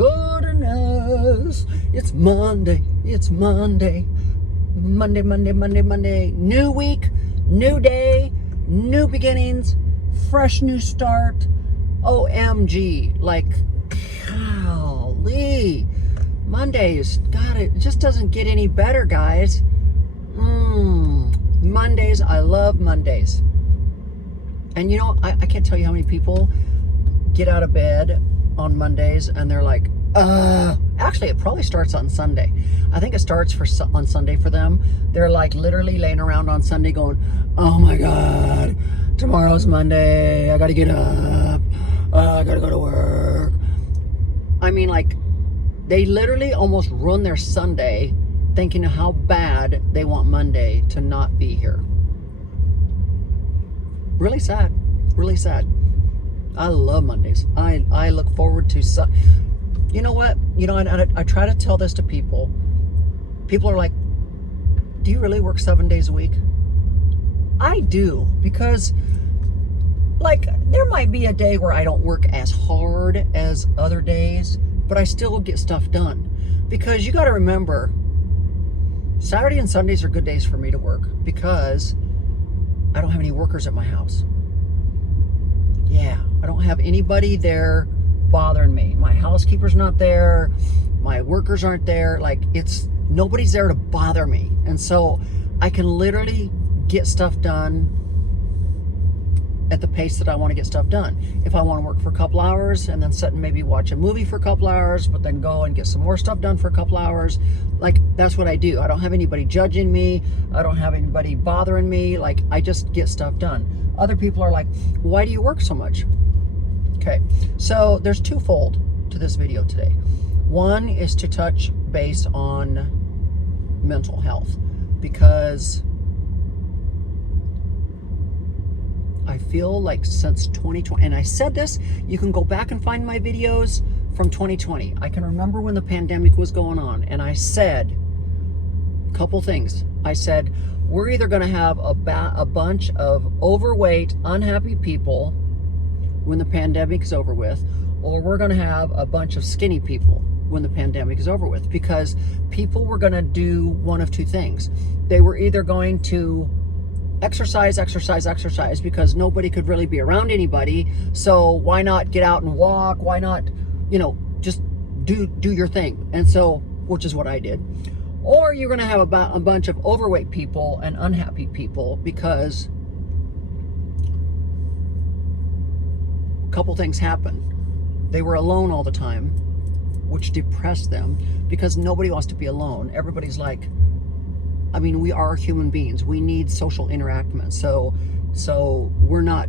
goodness. It's Monday. It's Monday. Monday, Monday, Monday, Monday. New week, new day, new beginnings, fresh new start. OMG. Like, golly. Mondays, God, it just doesn't get any better, guys. Mondays, I love Mondays. And you know, I can't tell you how many people get out of bed on Mondays and they're like, actually it probably starts on Sunday. I think it starts on Sunday for them. They're like literally laying around on Sunday going, oh my God, tomorrow's Monday. I gotta get up. I gotta go to work. I mean, like, they literally almost ruin their Sunday thinking of how bad they want Monday to not be here. Really sad. Really sad. I love Mondays. I look forward to you know what? You know, I try to tell this to people. People are like, do you really work 7 days a week? I do, because like there might be a day where I don't work as hard as other days, but I still get stuff done. Because you got to remember, Saturday and Sundays are good days for me to work because I don't have any workers at my house. Yeah, I don't have anybody there bothering me. My housekeeper's not there. My workers aren't there. Like, nobody's there to bother me. And so I can literally get stuff done at the pace that I want to get stuff done. If I want to work for a couple hours and then sit and maybe watch a movie for a couple hours, but then go and get some more stuff done for a couple hours, like, that's what I do. I don't have anybody judging me. I don't have anybody bothering me. Like, I just get stuff done. Other people are like, why do you work so much? Okay, so there's twofold to this video today. One is to touch base on mental health, because I feel like since 2020, and I said this, you can go back and find my videos from 2020. I can remember when the pandemic was going on, and I said a couple things. I said, we're either going to have a bunch of overweight, unhappy people when the pandemic is over with, or we're going to have a bunch of skinny people when the pandemic is over with, because people were going to do one of two things. They were either going to exercise because nobody could really be around anybody, so why not get out and walk? Why not, you know, just do your thing? And so, which is what I did. Or you're going to have a bunch of overweight people and unhappy people because a couple things happened. They were alone all the time, which depressed them, because nobody wants to be alone. Everybody's like, I mean, we are human beings. We need social interaction. So we're not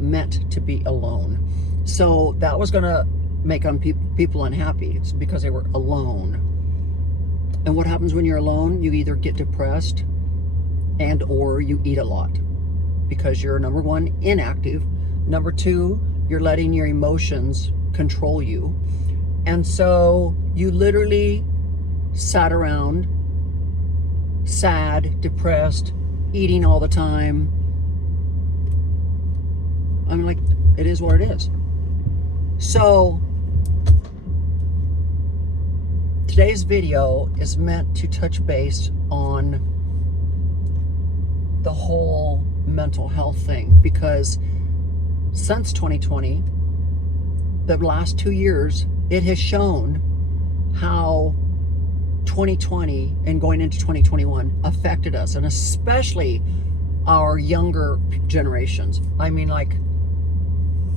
meant to be alone. So that was gonna make people unhappy. It's because they were alone. And what happens when you're alone? You either get depressed and or you eat a lot, because you're, number one, inactive. Number two, you're letting your emotions control you. And so you literally sat around sad, depressed, eating all the time. I mean, like, it is what it is. So today's video is meant to touch base on the whole mental health thing, because since 2020, the last 2 years, it has shown how 2020 and going into 2021 affected us, and especially our younger generations. I mean, like,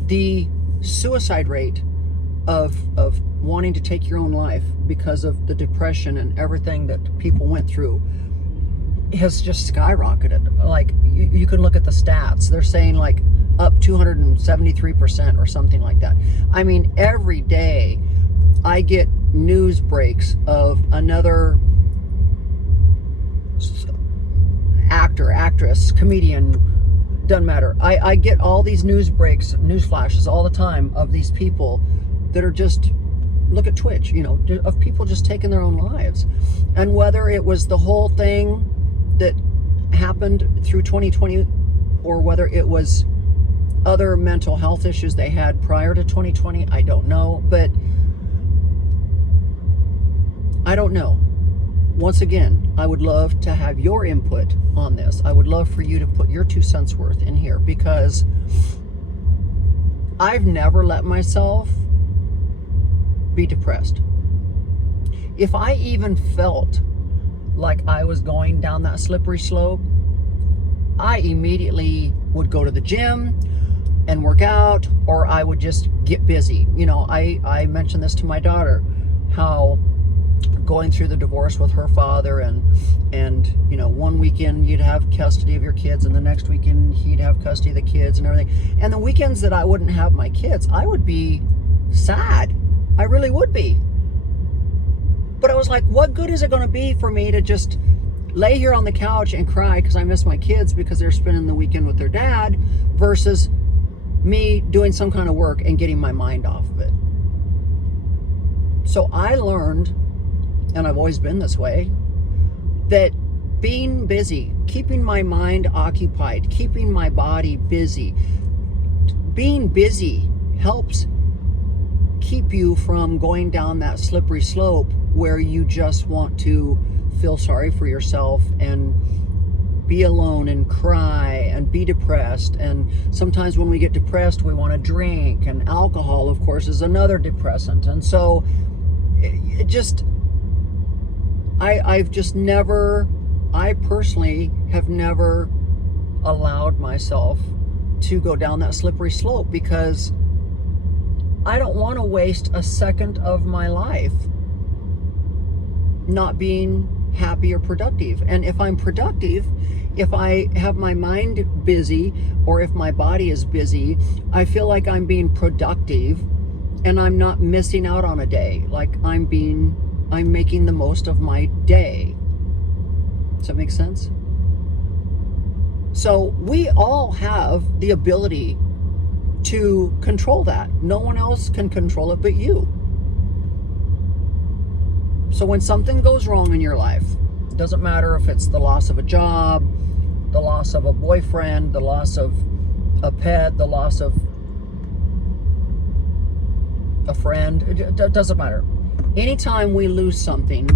the suicide rate of wanting to take your own life because of the depression and everything that people went through has just skyrocketed. Like, you can look at the stats. They're saying like up 273% or something like that. I mean, every day I get news breaks of another actor, actress, comedian, doesn't matter. I get all these news breaks, news flashes all the time of these people that are just, look at Twitch, you know, of people just taking their own lives. And whether it was the whole thing that happened through 2020 or whether it was other mental health issues they had prior to 2020, I don't know. But I don't know. Once again, I would love to have your input on this. I would love for you to put your 2 cents worth in here, because I've never let myself be depressed. If I even felt like I was going down that slippery slope, I immediately would go to the gym and work out, or I would just get busy. You know, I mentioned this to my daughter, how going through the divorce with her father, and you know, one weekend you'd have custody of your kids, and the next weekend he'd have custody of the kids and everything. And the weekends that I wouldn't have my kids, I would be sad. I really would be. But I was like, what good is it going to be for me to just lay here on the couch and cry because I miss my kids because they're spending the weekend with their dad, versus me doing some kind of work and getting my mind off of it? So I learned, and I've always been this way, that being busy, keeping my mind occupied, keeping my body busy, being busy helps keep you from going down that slippery slope where you just want to feel sorry for yourself and be alone and cry and be depressed. And sometimes when we get depressed, we want to drink, and alcohol, of course, is another depressant. And so it just, I've just never, I personally have never allowed myself to go down that slippery slope, because I don't want to waste a second of my life not being happy or productive. And if I'm productive, if I have my mind busy, or if my body is busy, I feel like I'm being productive and I'm not missing out on a day. Like I'm making the most of my day. Does that make sense? So we all have the ability to control that. No one else can control it but you. So when something goes wrong in your life, it doesn't matter if it's the loss of a job, the loss of a boyfriend, the loss of a pet, the loss of a friend, it doesn't matter. Anytime we lose something,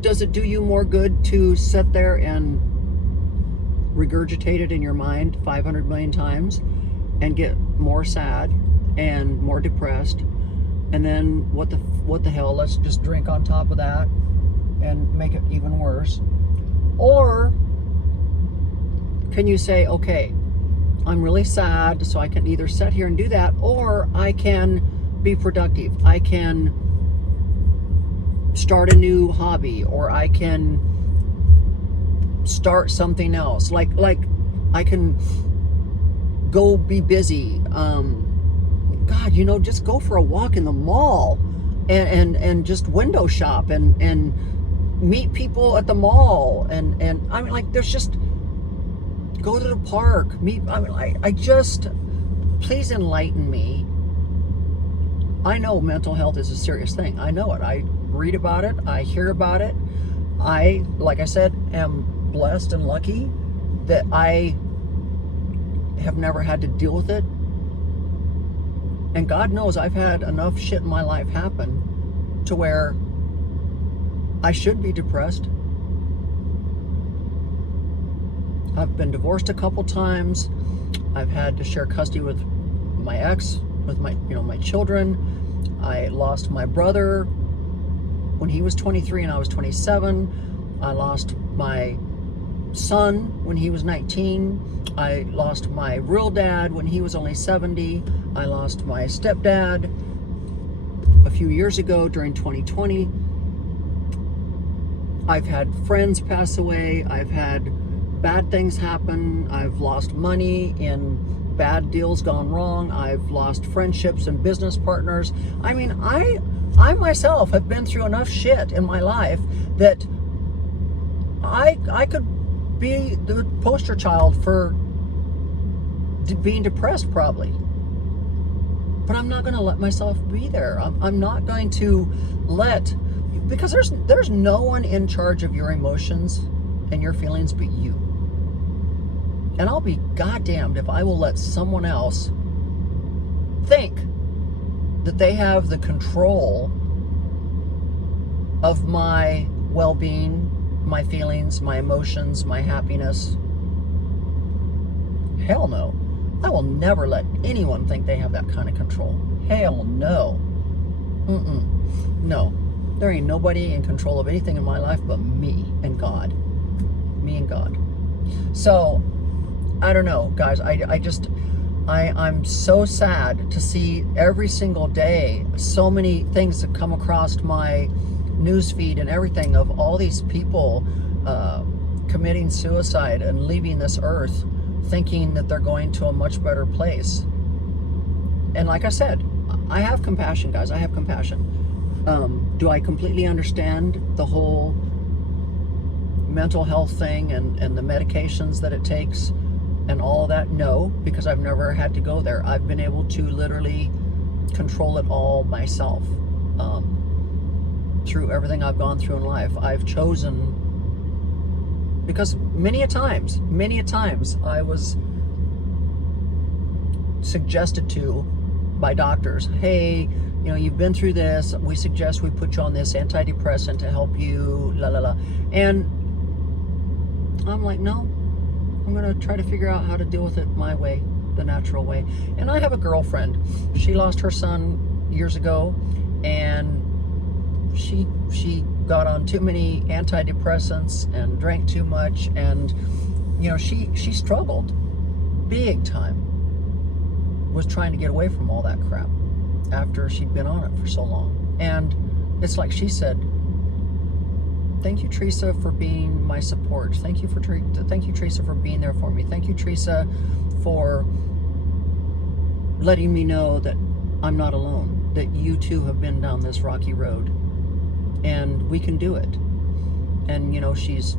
does it do you more good to sit there and regurgitate it in your mind 500 million times and get more sad and more depressed, and then what the hell, let's just drink on top of that and make it even worse? Or can you say, okay, I'm really sad, so I can either sit here and do that, or I can be productive. I can start a new hobby, or I can start something else. Like I can go be busy. God, you know, just go for a walk in the mall and just window shop and meet people at the mall. And I mean, like, there's just, go to the park, meet, I mean, I just, please enlighten me. I know mental health is a serious thing. I know it. I read about it. I hear about it. I, like I said, am blessed and lucky that I have never had to deal with it. And God knows I've had enough shit in my life happen to where I should be depressed. I've been divorced a couple times. I've had to share custody with my ex, with my children. I lost my brother when he was 23 and I was 27. I lost my son when he was 19. I lost my real dad when he was only 70. I lost my stepdad a few years ago during 2020. I've had friends pass away. I've had bad things happen. I've lost money in bad deals gone wrong. I've lost friendships and business partners. I mean, I myself have been through enough shit in my life that I could be the poster child for being depressed probably. But I'm not going to let myself be there. I'm not going to let, because there's no one in charge of your emotions and your feelings but you. And I'll be goddamned if I will let someone else think that they have the control of my well-being, my feelings, my emotions, my happiness. Hell no. I will never let anyone think they have that kind of control. Hell no. No. There ain't nobody in control of anything in my life but me and God. Me and God. So, I don't know, guys. I'm so sad to see every single day so many things that come across my news feed and everything of all these people committing suicide and leaving this earth thinking that they're going to a much better place. And like I said, I have compassion, guys. I have compassion. Do I completely understand the whole mental health thing and the medications that it takes and all of that? No, because I've never had to go there. I've been able to literally control it all myself. Through everything I've gone through in life, I've chosen, because many a times I was suggested to by doctors, hey, you know, you've been through this, we suggest we put you on this antidepressant to help you, la la la. And I'm like, no, I'm gonna try to figure out how to deal with it my way, the natural way. And I have a girlfriend. She lost her son years ago, and she got on too many antidepressants and drank too much, and you know, she struggled big time, was trying to get away from all that crap after she'd been on it for so long. And it's like she said, thank you, Teresa, for being my support. Thank you, Teresa, for being there for me. Thank you, Teresa, for letting me know that I'm not alone, that you too have been down this rocky road, and we can do it. And you know, she's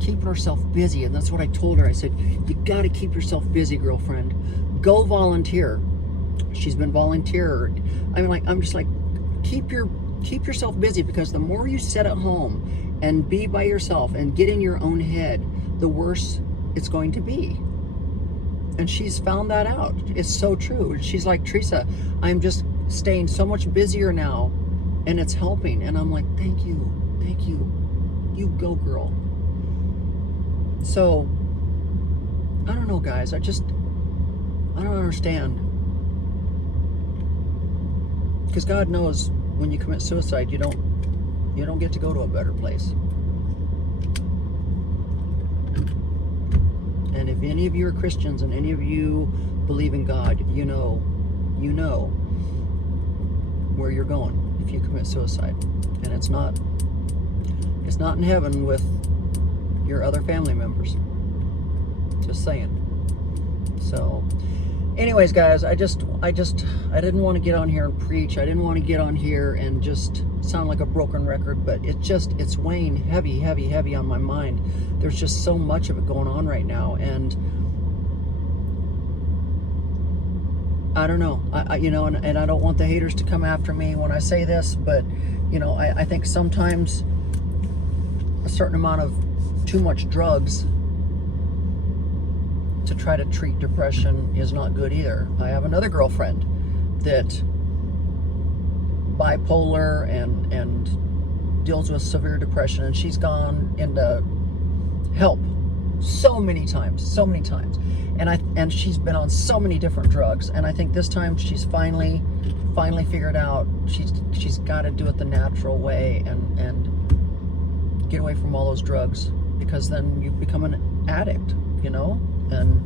keeping herself busy, and that's what I told her. I said, you got to keep yourself busy, girlfriend. Go volunteer. She's been volunteering. I'm just like, keep yourself busy, because the more you sit at home and be by yourself and get in your own head, the worse it's going to be. And she's found that out. It's so true. She's like, Teresa, I'm just staying so much busier now, and it's helping. And I'm like, thank you. You go, girl. So, I don't know, guys. I don't understand. Because God knows when you commit suicide, you don't get to go to a better place. And if any of you are Christians and any of you believe in God, you know where you're going if you commit suicide. And it's not in heaven with your other family members. Just saying. So, anyways, guys, I didn't want to get on here and preach. I didn't want to get on here and just sound like a broken record, but it's weighing heavy on my mind. There's just so much of it going on right now, and I don't know. You know, and I don't want the haters to come after me when I say this, but you know, I think sometimes a certain amount of too much drugs to try to treat depression is not good either. I have another girlfriend that bipolar and deals with severe depression, and she's gone into help so many times, and she's been on so many different drugs, and I think this time she's finally figured out she's got to do it the natural way and get away from all those drugs, because then you become an addict, you know. And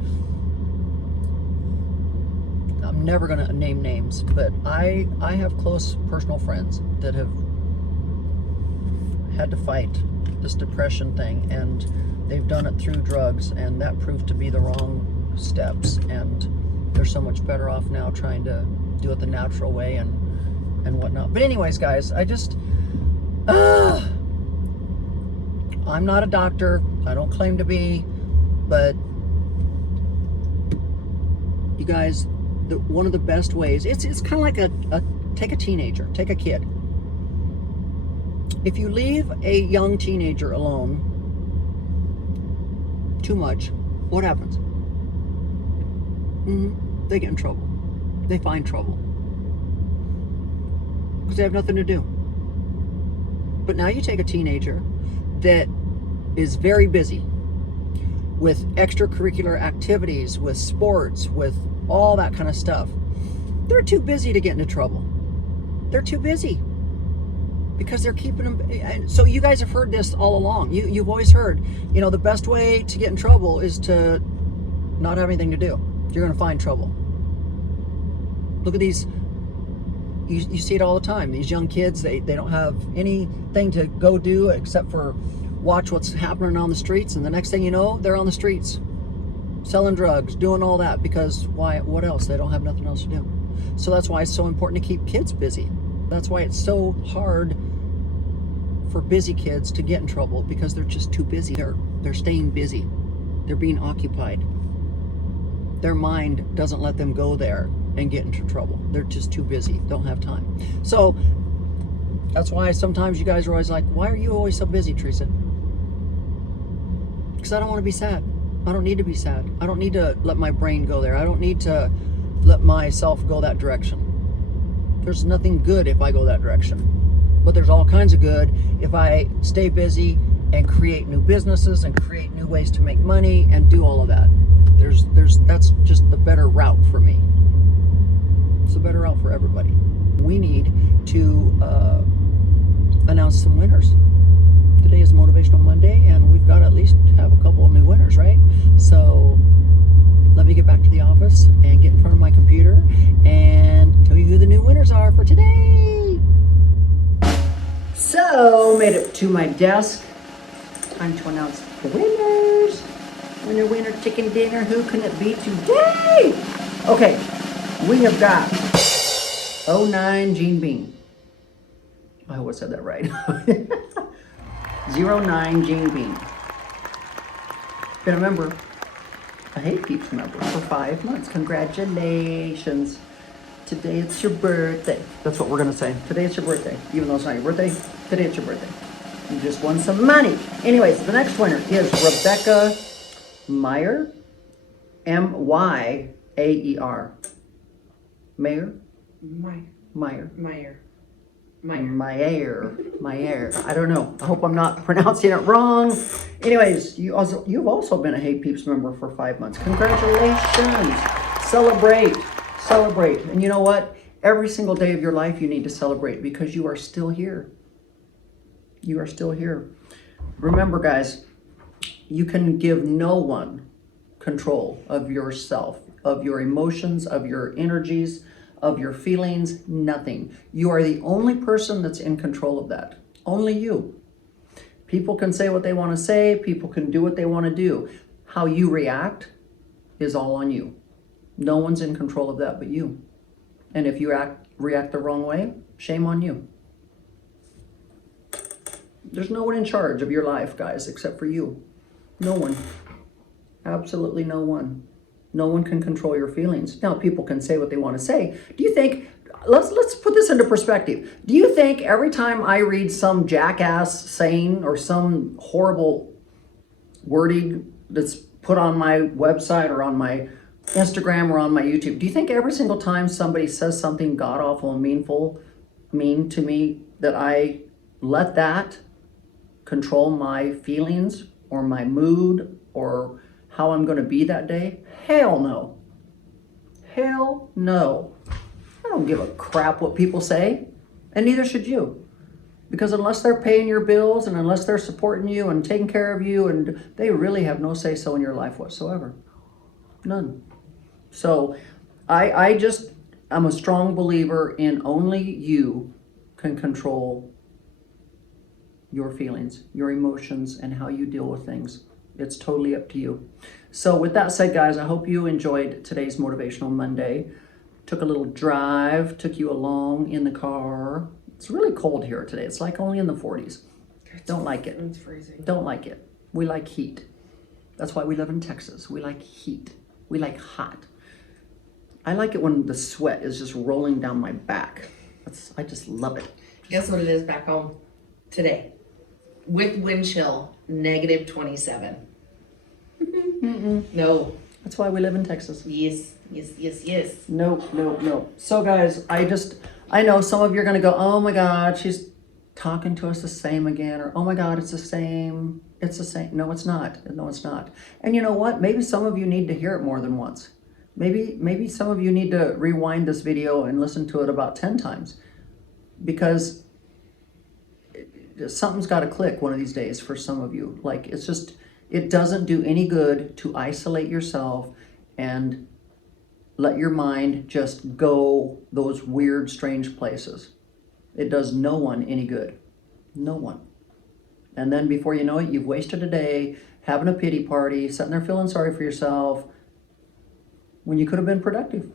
I'm never going to name names, but I have close personal friends that have had to fight this depression thing, and they've done it through drugs, and that proved to be the wrong steps, and they're so much better off now trying to do it the natural way and whatnot. But anyways, guys, I'm not a doctor. I don't claim to be, but you guys, one of the best ways, it's kind of like take a teenager, take a kid. If you leave a young teenager alone too much, what happens? They get in trouble. They find trouble. because they have nothing to do. But now you take a teenager that is very busy with extracurricular activities, with sports, with all that kind of stuff. They're too busy to get into trouble. They're too busy because they're keeping them. And so you guys have heard this all along. You've always heard, you know, the best way to get in trouble is to not have anything to do. You're going to find trouble. Look at these. You see it all the time. These young kids, they don't have anything to go do except for watch what's happening on the streets. And the next thing you know, they're on the streets selling drugs, doing all that, because why? What else? They don't have nothing else to do. So that's why it's so important to keep kids busy. That's why it's so hard for busy kids to get in trouble, because they're just too busy. They're staying busy. They're being occupied. Their mind doesn't let them go there and get into trouble. They're just too busy, don't have time. So that's why sometimes you guys are always like, why are you always so busy, Teresa? Because I don't want to be sad. I don't need to be sad. I don't need to let my brain go there. I don't need to let myself go that direction. There's nothing good if I go that direction. But there's all kinds of good if I stay busy and create new businesses and create new ways to make money and do all of that. That's just the better route for me. It's a better route for everybody. We need to announce some winners. Today is Motivational Monday, and we've got to at least have a couple of new winners, right? So let me get back to the office and get in front of my computer and tell you who the new winners are for today. So, made it to my desk. Time to announce the winners. Winner, winner, chicken dinner. Who can it be today? Okay, we have got 09 Gene Bean. I hope I said that right. 09 Gene Bean. Been a member, a Hey Peeps member for 5 months. Congratulations. Today it's your birthday. That's what we're going to say. Today it's your birthday. Even though it's not your birthday, today it's your birthday. You just won some money. Anyways, the next winner is Rebecca Meyer. M-Y-A-E-R. Mayer? Meyer. Meyer. I don't know. I hope I'm not pronouncing it wrong. Anyways, you've also been a Hey Peeps member for 5 months. Congratulations. Celebrate. And you know what? Every single day of your life you need to celebrate, because you are still here. You are still here. Remember, guys, you can give no one control of yourself, of your emotions, of your energies, of your feelings, nothing. You are the only person that's in control of that. Only you. People can say what they want to say. People can do what they want to do. How you react is all on you. No one's in control of that but you. And if you react the wrong way, shame on you. There's no one in charge of your life, guys, except for you. No one. Absolutely no one. No one can control your feelings. Now, people can say what they want to say. Do you think, let's put this into perspective. Do you think every time I read some jackass saying or some horrible wording that's put on my website or on my Instagram or on my YouTube, do you think every single time somebody says something god-awful and mean to me, that I let that control my feelings or my mood or how I'm going to be that day? Hell no. Hell no. I don't give a crap what people say, and neither should you. Because unless they're paying your bills and unless they're supporting you and taking care of you, and they really have no say-so in your life whatsoever. None. So I'm a strong believer in only you can control your feelings, your emotions, and how you deal with things. It's totally up to you. So with that said, guys, I hope you enjoyed today's Motivational Monday. Took a little drive, took you along in the car. It's really cold here today. It's like only in the 40s. Don't like it. It's freezing. Don't like it. We like heat. That's why we live in Texas. We like heat. We like hot. I like it when the sweat is just rolling down my back. I just love it. Guess what it is back home today? With wind chill, negative 27. No. That's why we live in Texas. Yes. Nope. So guys, I know some of you are going to go, oh my God, she's talking to us the same again, or oh my God, it's the same. It's the same. No, it's not. No, it's not. And you know what? Maybe some of you need to hear it more than once. Maybe some of you need to rewind this video and listen to it about 10 times, because something's got to click one of these days for some of you. Like, it's just, it doesn't do any good to isolate yourself and let your mind just go those weird, strange places. It does no one any good. No one. And then before you know it, you've wasted a day having a pity party, sitting there feeling sorry for yourself, when you could have been productive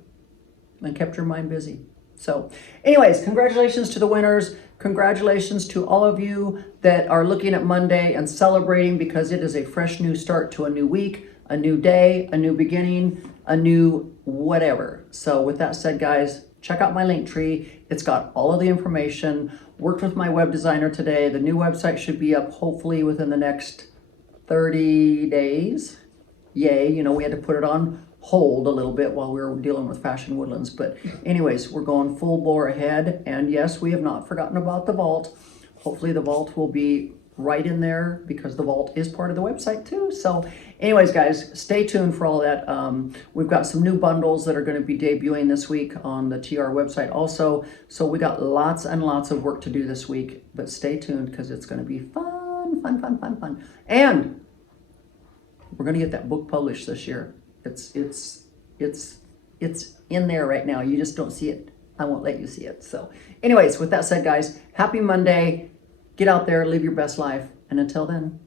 and kept your mind busy. So anyways, congratulations to the winners. Congratulations to all of you that are looking at Monday and celebrating, because it is a fresh new start to a new week, a new day, a new beginning, a new whatever. So with that said, guys, check out my link tree. It's got all of the information. Worked with my web designer today. The new website should be up hopefully within the next 30 days. Yay, you know, we had to put it on hold a little bit while we were dealing with Fashion Woodlands. But anyways, we're going full bore ahead. And yes, we have not forgotten about the vault. Hopefully the vault will be right in there, because the vault is part of the website too. So anyways, guys, stay tuned for all that. We've got some new bundles that are going to be debuting this week on the TR website also. So we got lots and lots of work to do this week, but stay tuned, because it's going to be fun, fun, fun, fun, fun. And we're going to get that book published this year. It's in there right now. You just don't see it. I won't let you see it. So anyways, with that said, guys, happy Monday. Get out there, live your best life. And until then,